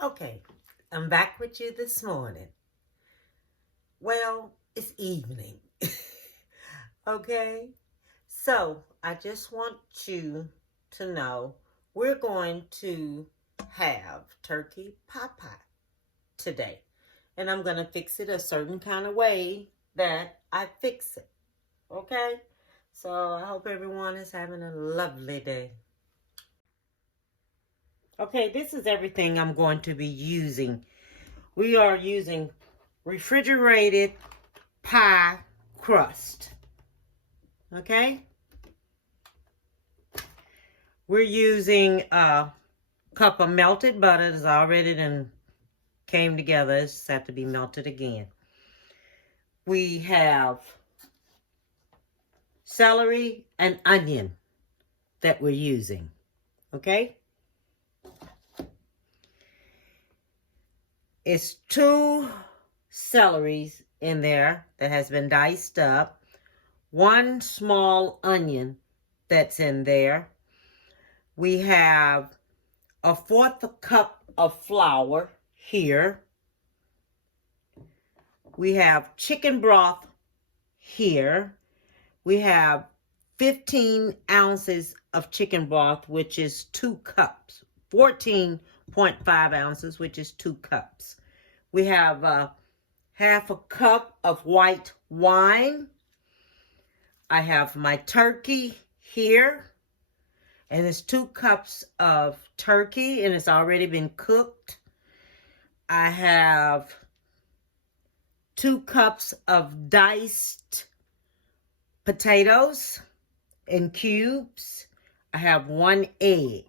Okay, I'm back with you this morning. Well, it's evening. Okay, so I just want you to know we're going to have turkey pot pie today. And I'm going to fix it a certain kind of way that I fix it. Okay, so I hope everyone is having a lovely day. Okay, this is everything I'm going to be using. We are using refrigerated pie crust. Okay? We're using a cup of melted butter that's already done came together. It's just have to be melted again. We have celery and onion that we're using. Okay? It's 2 celeries in there that has been diced up. 1 small onion that's in there. We have a 1/4 cup of flour here. We have chicken broth here. We have 15 ounces of chicken broth, which is 2 cups. 14.5 ounces, which is 2 cups. We have 1/2 cup of white wine. I have my turkey here. And it's 2 cups of turkey, and it's already been cooked. I have 2 cups of diced potatoes in cubes. I have 1 egg.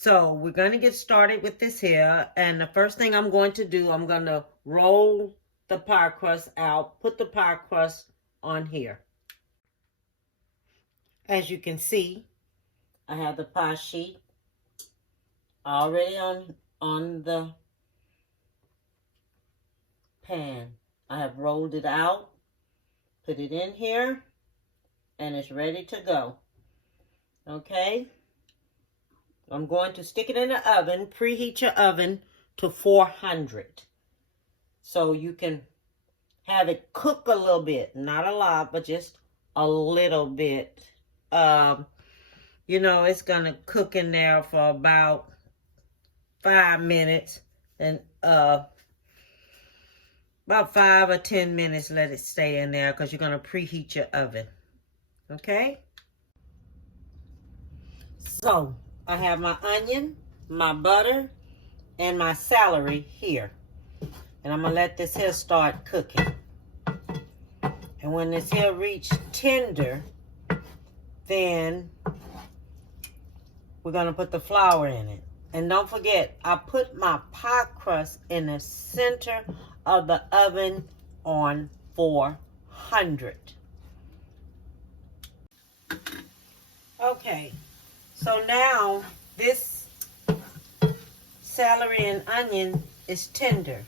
So we're going to get started with this here. And the first thing I'm going to do, I'm going to roll the pie crust out, put the pie crust on here. As you can see, I have the pie sheet already on the pan. I have rolled it out, put it in here, and it's ready to go. Okay? I'm going to stick it in the oven, preheat your oven to 400. So you can have it cook a little bit, not a lot, but just a little bit. You know, it's going to cook in there for about 5 minutes. And about 5 or 10 minutes, let it stay in there because you're going to preheat your oven. Okay? So, I have my onion, my butter, and my celery here. And I'm going to let this here start cooking. And when this here reach tender, then we're going to put the flour in it. And don't forget, I put my pie crust in the center of the oven on 400. Okay, so now this celery and onion is tender.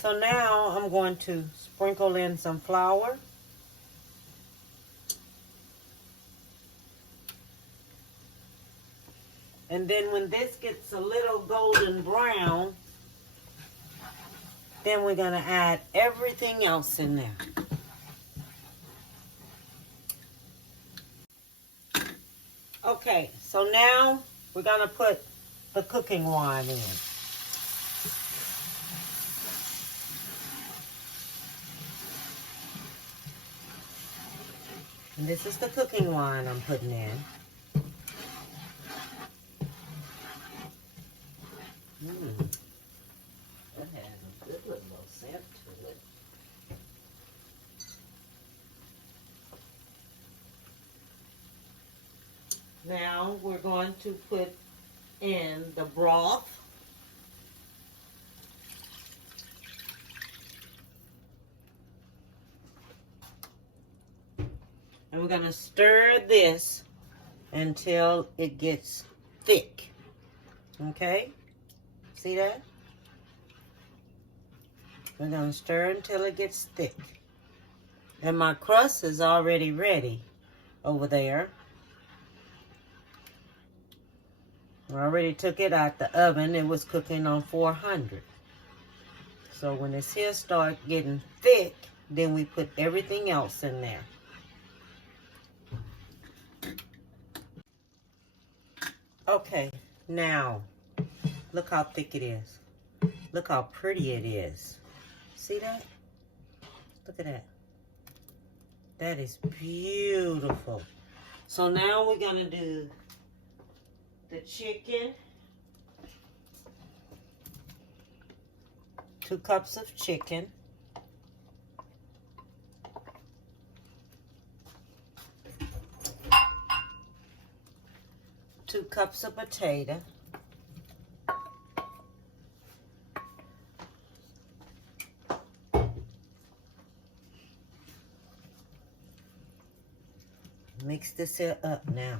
So now I'm going to sprinkle in some flour. And then when this gets a little golden brown, then we're going to add everything else in there. Okay, so now we're going to put the cooking wine in. And this is the cooking wine I'm putting in. That has a good little scent to it. Now we're going to put in the broth. And we're going to stir this until it gets thick. Okay? See that? We're going to stir until it gets thick. And my crust is already ready over there. I already took it out the oven. It was cooking on 400. So when this here start getting thick, then we put everything else in there. Okay, now look how thick it is. Look how pretty it is. See that? Look at that. That is beautiful. So now we're gonna do the chicken. 2 cups of chicken. 2 cups of potato. Mix this here up now.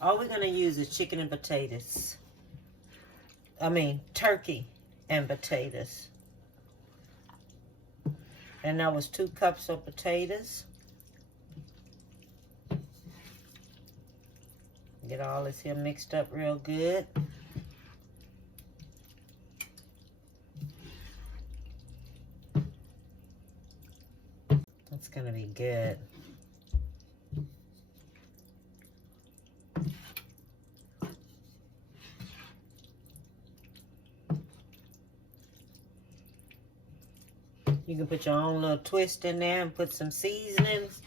All we're gonna use is chicken and potatoes. Turkey and potatoes. And that was 2 cups of potatoes. Get all this here mixed up real good. That's gonna be good. You can put your own little twist in there and put some seasonings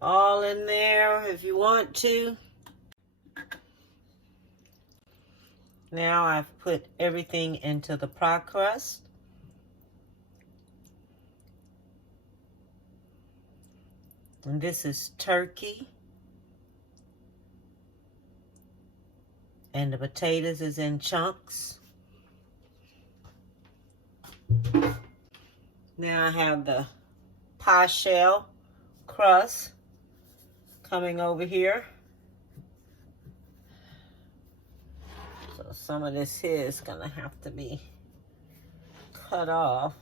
all in there if you want to. Now I've put everything into the pie crust. And this is turkey. And the potatoes is in chunks. Now I have the pie shell crust coming over here. So some of this here is gonna have to be cut off.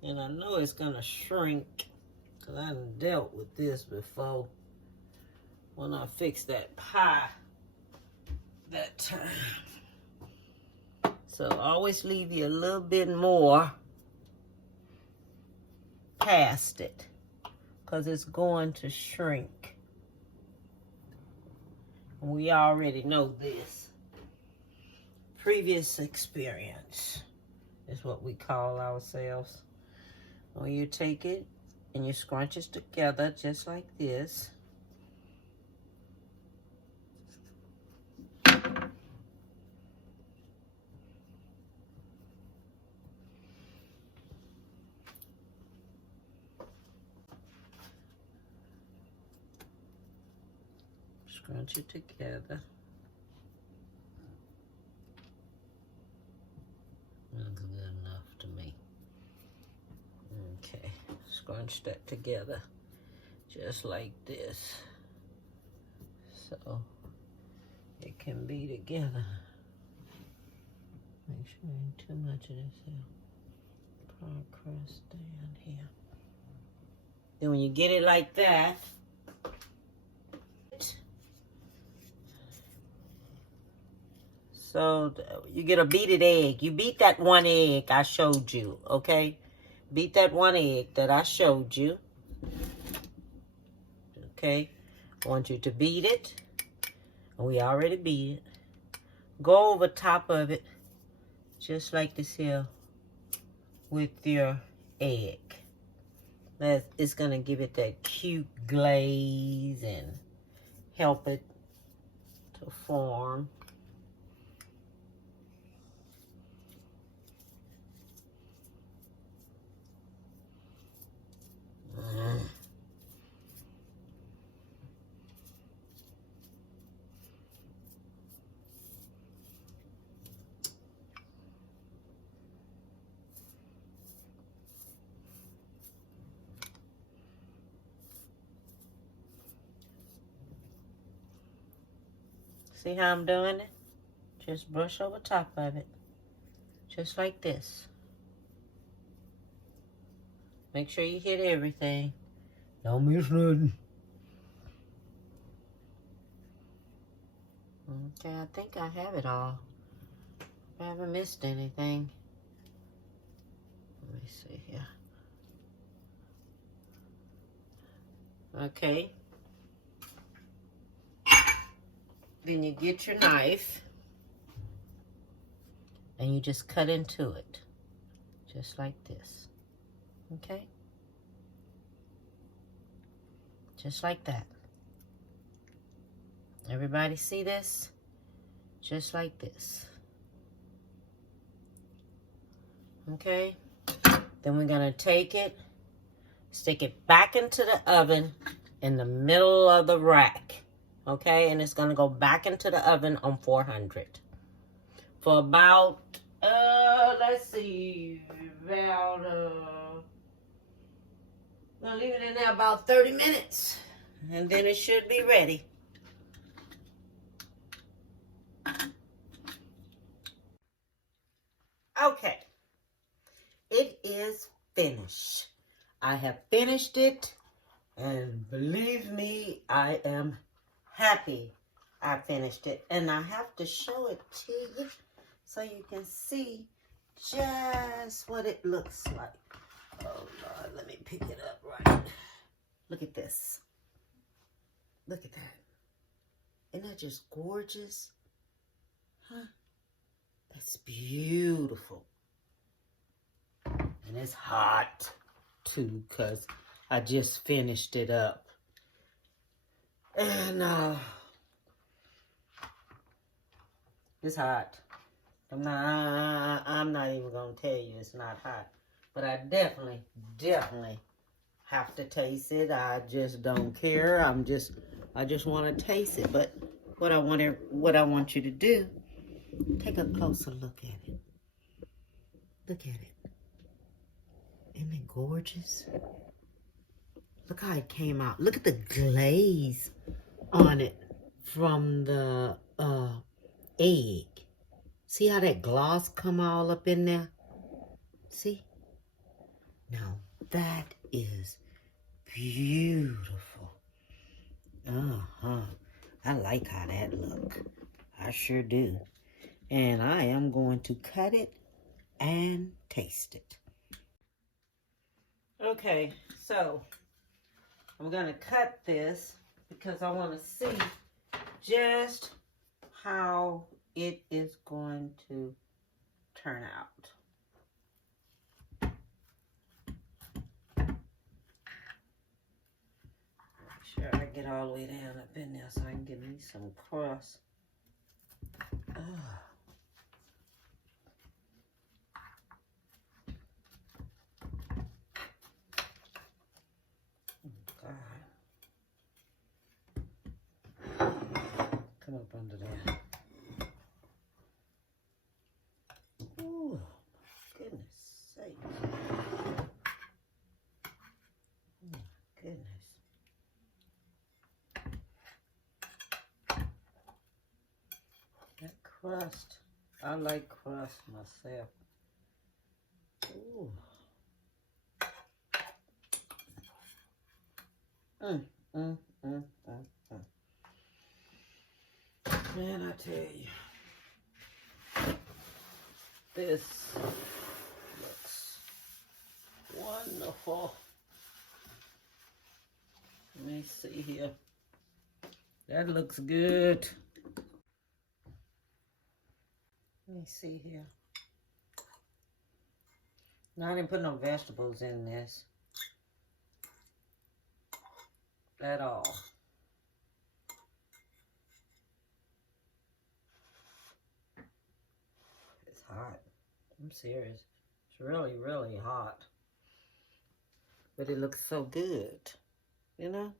And I know it's gonna shrink because I done dealt with this before when I fixed that pie that time. So always leave you a little bit more past it because it's going to shrink. And we already know this. Previous experience is what we call ourselves. When you take it and you scrunch it together just like this. Scrunch it together. Looks good enough to me. Okay, scrunch that together just like this so it can be together. Make sure there ain't too much of this pie crust down here. Then when you get it like that, so you get a beaten egg. You beat that 1 egg I showed you, okay? Beat that 1 egg that I showed you. Okay? I want you to beat it. And we already beat it. Go over top of it, just like this here, with your egg. It's going to give it that cute glaze and help it to form. See how I'm doing it? Just brush over top of it. Just like this. Make sure you hit everything. Don't miss nothing. Okay, I think I have it all. I haven't missed anything. Let me see here. Okay. Then you get your knife and you just cut into it. Just like this. Okay? Just like that. Everybody see this? Just like this. Okay? Then we're going to take it, stick it back into the oven in the middle of the rack. Okay? And it's going to go back into the oven on 400 for about, let's see, about, I'm going to leave it in there about 30 minutes. And then it should be ready. Okay. It is finished. I have finished it. And believe me, I am happy I finished it. And I have to show it to you so you can see just what it looks like. Oh, Lord, let me pick it up right. Look at this. Look at that. Isn't that just gorgeous? Huh? That's beautiful. And it's hot, too, because I just finished it up. And it's hot. I'm not even going to tell you it's not hot. But I definitely have to taste it. I just don't care. I just want to taste it. But what I want you to do, take a closer look at it. Look at it. Isn't it gorgeous? Look how it came out. Look at the glaze on it from the egg. See how that gloss come all up in there? See? Now that is beautiful. I like how that look. I sure do. And I am going to cut it and taste it. Okay, so I'm going to cut this because I want to see just how it is going to turn out. Make sure I get all the way down up in there so I can get me some crust. Come up under there. Oh, goodness sakes. Oh, my goodness. That crust. I like crust myself. Ooh. Man, I tell you, this looks wonderful. Let me see here. That looks good. Let me see here. No, I didn't put no vegetables in this at all. It's hot. I'm serious. It's really, really hot. But it looks so good. You know?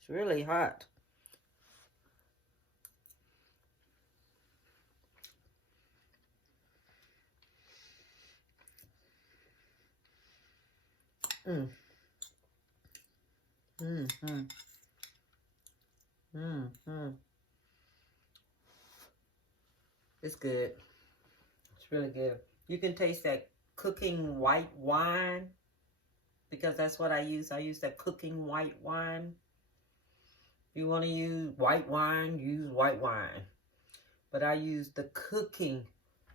It's really hot. It's good. It's really good. You can taste that cooking white wine, because that's what I use. I use that cooking white wine. If you want to use white wine, use white wine. But I use the cooking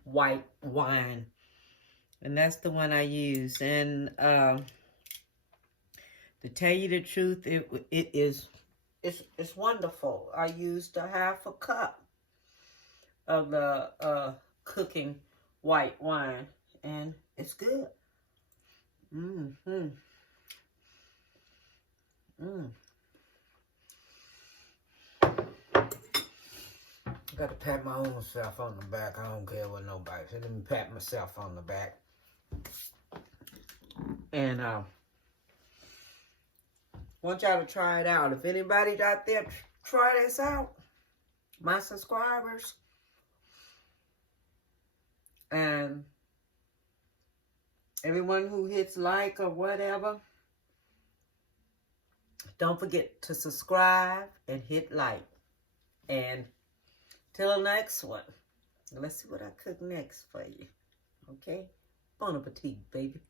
white wine. And that's the one I use. And to tell you the truth, it's wonderful. I used a half a cup of the cooking white wine, and it's good. Got to pat my own self on the back. I don't care what nobody says. Let me pat myself on the back. And want y'all to try it out. If anybody out there try this out, my subscribers, and everyone who hits like or whatever, don't forget to subscribe and hit like. And till the next one, let's see what I cook next for you. Okay? Bon appetit, baby.